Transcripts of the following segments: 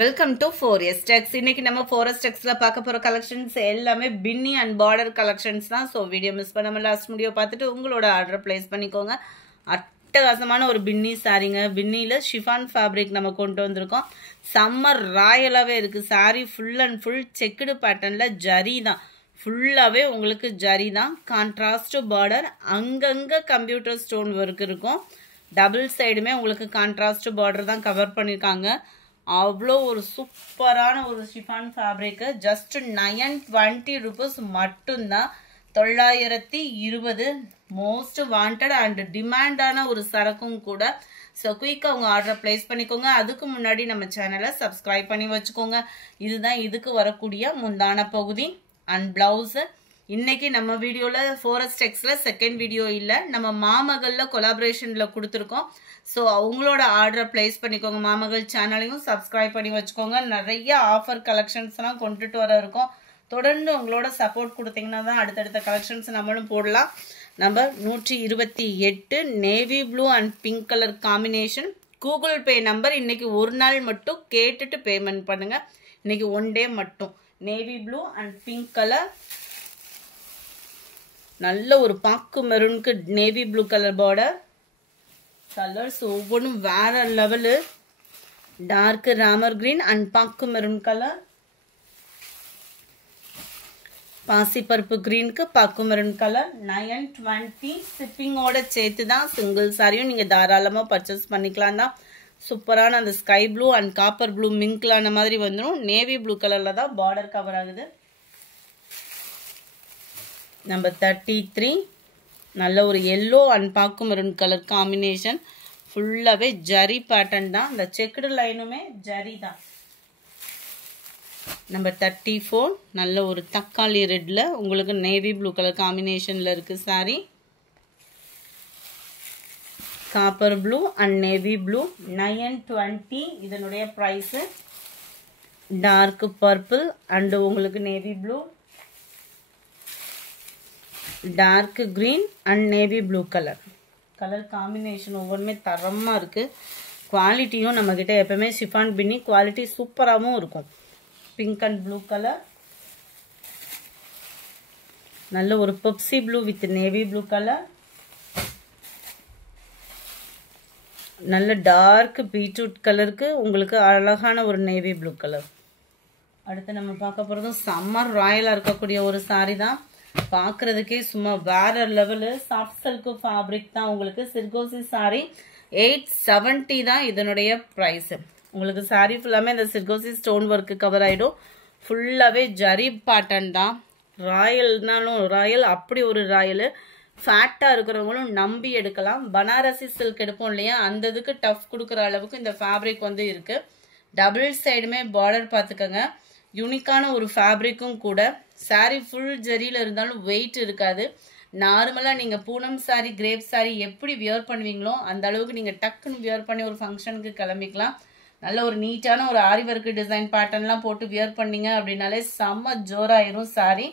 Welcome to 4S Tex. இன்னைக்கு நம்ம 4S Texல பார்க்க போற collections எல்லாமே பின்னி and border collections தான். So வீடியோ மிஸ் பண்ணாம லாஸ்ட் வீடியோ பார்த்துட்டு உங்களோட ஆர்டர் பிளேஸ் பண்ணிக்கோங்க. அட்டகாசமான ஒரு பின்னி சாரிங்க. பின்னில chiffon fabric நம்ம கொண்டு வந்திருக்கோம். சம்மர் ராயலாவே இருக்கு. Sari full and full checked patternல ஜரி தான். ஃபுல்லாவே உங்களுக்கு ஜரி தான். கான்ட்ராஸ்ட் border அங்கங்க கம்ப்யூட்டர் ஸ்டோன் வர்க் இருக்கும். டபுள் சைடுமே உங்களுக்கு கான்ட்ராஸ்ட் border தான் கவர் பண்ணிருக்காங்க. அவ்வளோ ஒரு சூப்பரான ஒரு chiffon fabric just 920 rupees மட்டும்தான் 920 most wanted and demandடான ஒரு சரக்கும் கூட ஸோ குயிக்காக உங்கள் ஆர்டரை பிளேஸ் பண்ணிக்கோங்க. அதுக்கு முன்னாடி நம்ம சேனலை சப்ஸ்கிரைப் பண்ணி வச்சுக்கோங்க. இதுதான் இதுக்கு வரக்கூடிய முந்தான பகுதி அண்ட் பிளவுஸு. இன்னைக்கு நம்ம வீடியோவில் 4S Texல செகண்ட் வீடியோ இல்லை, நம்ம மாமகளில் கொலாபரேஷனில் கொடுத்துருக்கோம். ஸோ அவங்களோட ஆர்டரை பிளேஸ் பண்ணிக்கோங்க. மாமகள் சேனலையும் சப்ஸ்கிரைப் பண்ணி வச்சுக்கோங்க. நிறைய ஆஃபர் கலெக்ஷன்ஸ்லாம் கொண்டுட்டு வர இருக்கோம். தொடர்ந்து உங்களோட சப்போர்ட் கொடுத்தீங்கன்னா தான் அடுத்தடுத்த கலெக்ஷன்ஸ் நம்மளும் போடலாம். Number 128 navy blue and pink colour combination. Google Pay number இன்னைக்கு ஒரு நாள் மட்டும் கேட்டுட்டு பேமெண்ட் பண்ணுங்க. இன்னைக்கு ஒன் டே மட்டும். Navy blue and pink colour, நல்ல ஒரு பாக்கு மெரூனுக்கு navy blue colour border. Colours ஒவ்வொன்றும் வேற level. Dark Ramar green and பாக்கு மெரூன் கலர், பாசி பருப்பு கிரீனுக்கு பாக்கு மெரூன் கலர். 920 ஷிப்பிங்கோட சேர்த்து தான். சிங்கிள் சாரியும் நீங்கள் தாராளமாக பர்ச்சேஸ் பண்ணிக்கலாம் தான். சூப்பரான அந்த sky blue and copper blue மிங்க்லான மாதிரி வந்துடும். நேவி ப்ளூ கலரில் தான் பார்டர் கவர் ஆகுது. நம்பர் 33 நல்ல ஒரு எல்லோ அண்ட் பாக்கு மெரூன் கலர் காம்பினேஷன். ஃபுல்லாகவே ஜரி பேட்டர்ன் தான். இந்த செக்குடு லைனுமே ஜரி தான். நம்பர் 34 நல்ல ஒரு தக்காளி ரெட்டில் உங்களுக்கு நேவி ப்ளூ கலர் காம்பினேஷனில் இருக்குது sari. Copper blue and navy blue 920 இதனுடைய ப்ரைஸு. டார்க் பர்பிள் அண்டு உங்களுக்கு navy blue, dark green and navy blue colour. Colour combination ஒவ்வொன்றுமே தரமாக இருக்குது. குவாலிட்டியும் நம்மக்கிட்ட எப்போவுமே ஷிஃபான் பின்னி குவாலிட்டி சூப்பராகவும் இருக்கும். பிங்க் அண்ட் ப்ளூ கலர், நல்ல ஒரு Pepsi blue with navy blue colour. நல்ல டார்க் பீட்ரூட் கலருக்கு உங்களுக்கு அழகான ஒரு நேவி ப்ளூ கலர். அடுத்து நம்ம பார்க்க போகிறதும் சம்மர் ராயலாக இருக்கக்கூடிய ஒரு சாரி தான். பார்க்குறதுக்கே சும்மா வேற லெவலு. சாஃப்ட் சில்க் ஃபேப்ரிக் தான் உங்களுக்கு. சிர்கோசி சாரி 870 தான் இதனுடைய ப்ரைஸு. உங்களுக்கு சாரி ஃபுல்லாமே இந்த சிர்கோசி ஸ்டோன் ஒர்க்கு கவர் ஆகிடும். ஃபுல்லாகவே ஜரி பேட்டர்ன் தான். ராயல்னாலும் ராயல், அப்படி ஒரு ராயலு. ஃபேட்டாக இருக்கிறவங்களும் நம்பி எடுக்கலாம். பனாரசி சில்க் எடுப்போம் இல்லையா, அந்த இதுக்கு டஃப் கொடுக்குற அளவுக்கு இந்த ஃபேப்ரிக் வந்து இருக்குது. டபுள் சைடுமே பார்டர் பார்த்துக்கோங்க. யூனிக்கான ஒரு ஃபேப்ரிக்கும் கூட. சாரி ஃபுல் ஜரியில் இருந்தாலும் வெயிட் இருக்காது. நார்மலாக நீங்கள் பூனம் சாரி, கிரேப் சாரி எப்படி வியர் பண்ணுவீங்களோ அந்த அளவுக்கு நீங்கள் டக்குன்னு வியர் பண்ணி ஒரு ஃபங்க்ஷனுக்கு கிளம்பிக்கலாம். நல்ல ஒரு நீட்டான ஒரு ஆரி ஒர்க் டிசைன் பேட்டர்ன்லாம் போட்டு வியர் பண்ணீங்க அப்படின்னாலே செம்ம ஜோராயிரும் சாரி.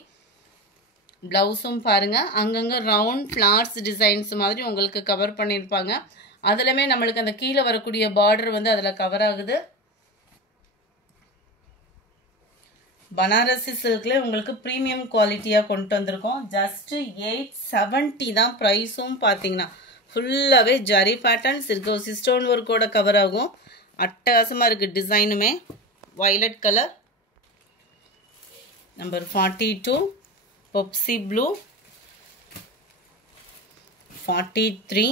ப்ளவுஸும் பாருங்கள், அங்கங்கே ரவுண்ட் ஃப்ளார்ஸ் டிசைன்ஸ் மாதிரி உங்களுக்கு கவர் பண்ணியிருப்பாங்க. அதுலமே நம்மளுக்கு அந்த கீழே வரக்கூடிய பார்டர் வந்து அதில் கவர் ஆகுது. பனாரசி சில்க்ல உங்களுக்கு ப்ரீமியம் குவாலிட்டியாக கொண்டு வந்திருக்கோம். ஜஸ்ட் 870 தான் ப்ரைஸும். பார்த்தீங்கன்னா ஃபுல்லாகவே ஜரி பேட்டர்ன் சிர்கோசி ஸ்டோன் ஒர்க்கோட கவர் ஆகும். அட்டகாசமாக இருக்குது டிசைனுமே. Violet colour. Number 42 Pepsi blue. 43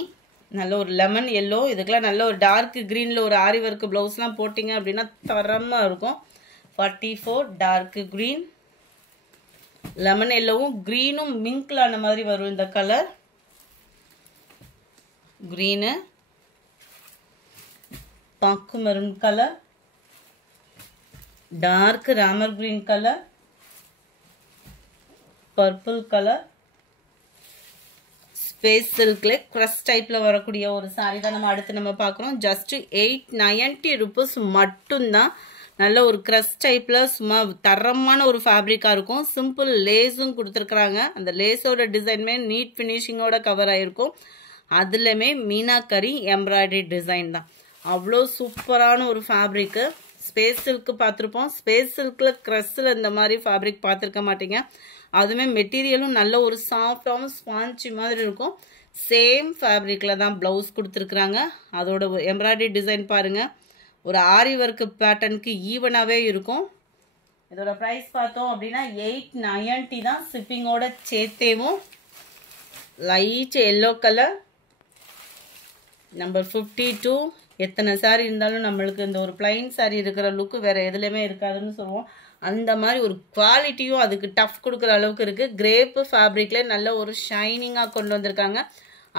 நல்ல ஒரு லெமன் எல்லோ. இதுக்கெல்லாம் நல்ல ஒரு டார்க் க்ரீனில் ஒரு ஆரி ஒர்க் ப்ளவுஸ்லாம் போட்டிங்க அப்படின்னா தரமாக இருக்கும். 44 டார்க் கிரீன். லெமன் எல்லோவும் கிரீனும் மிங்க்லான மாதிரி வரும் இந்த கலர். கிரீனு, பாக்கு maroon colour, dark Ramar green colour, purple colour. Space சில்க்ல க்ரஷ் டைப்ல வரக்கூடிய ஒரு சாரி தான் நம்ம அடுத்து நம்ம பார்க்குறோம். ஜஸ்ட் 890 rupees மட்டும்தான். நல்ல ஒரு க்ரஷ் டைப்பில் சும்மா தரமான ஒரு ஃபேப்ரிக்காக இருக்கும். சிம்பிள் லேஸும் கொடுத்துருக்குறாங்க. அந்த லேஸோட டிசைனுமே நீட் ஃபினிஷிங்கோட கவர் ஆகிருக்கும். அதுலேயுமே மீனாக்கரி எம்ப்ராய்டரி டிசைன் தான். அவ்வளோ சூப்பரான ஒரு ஃபேப்ரிக்கு. ஸ்பேஸ் சில்க் பார்த்துருப்போம். ஸ்பேஸ் சில்கில் க்ரஸ்ஸில் இந்த மாதிரி ஃபேப்ரிக் பார்த்துருக்க மாட்டீங்க. அதுவுமே மெட்டீரியலும் நல்ல ஒரு சாஃப்டாகவும் ஸ்பான்ச்சி மாதிரி இருக்கும். சேம் ஃபேப்ரிக்கில் தான் ப்ளவுஸ் கொடுத்துருக்குறாங்க. அதோட எம்ப்ராய்டரி டிசைன் பாருங்கள், ஒரு ஆரி ஒர்க்கு பேட்டர்னுக்கு ஈவனாகவே இருக்கும். இதோட ப்ரைஸ் பார்த்தோம் அப்படின்னா 890 தான் ஷிப்பிங்கோட சேர்த்தேவும். Light yellow colour, number 52. எத்தனை சாரீ இருந்தாலும் நம்மளுக்கு இந்த ஒரு பிளைன் சாரீ இருக்கிற லுக்கு வேறு எதுலேயுமே இருக்காதுன்னு சொல்லுவோம். அந்த மாதிரி ஒரு குவாலிட்டியும் அதுக்கு டஃப் கொடுக்குற அளவுக்கு இருக்குது. கிரேப்பு ஃபேப்ரிக்கில் நல்ல ஒரு ஷைனிங்காக கொண்டு வந்திருக்காங்க.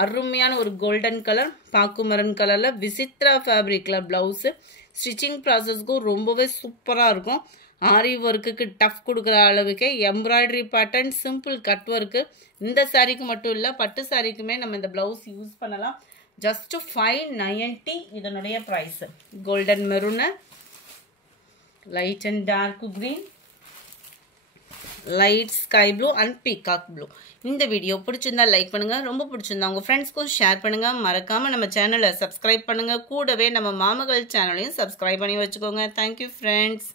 அருமையான ஒரு கோல்டன் கலர், பாக்குமரன் கலரில் விசித்ரா ஃபேப்ரிக்கில் ப்ளவுஸு. ஸ்டிச்சிங் ப்ராசஸ்க்கும் ரொம்பவே சூப்பராக இருக்கும். ஆரி ஒர்க்குக்கு டஃப் கொடுக்குற அளவுக்கு embroidery pattern, simple cut work. இந்த சாரீக்கு மட்டும் இல்லை, பட்டு சாரீக்குமே நம்ம இந்த ப்ளவுஸ் யூஸ் பண்ணலாம். ஜஸ்ட் 590 இதனுடைய price. Golden maroon, light and dark green, light sky blue and peacock blue. இந்த வீடியோ பிடிச்சிருந்தா லைக் பண்ணுங்கள், ரொம்ப பிடிச்சிருந்தா உங்கள் ஃப்ரெண்ட்ஸ்க்கும் ஷேர் பண்ணுங்கள். மறக்காமல் நம்ம சேனலை சப்ஸ்கிரைப் பண்ணுங்கள். கூடவே நம்ம மாமகள் சேனலையும் சப்ஸ்கிரைப் பண்ணி வச்சுக்கோங்க. Thank you friends.